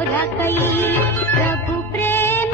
కొరకై ప్రభు ప్రేమ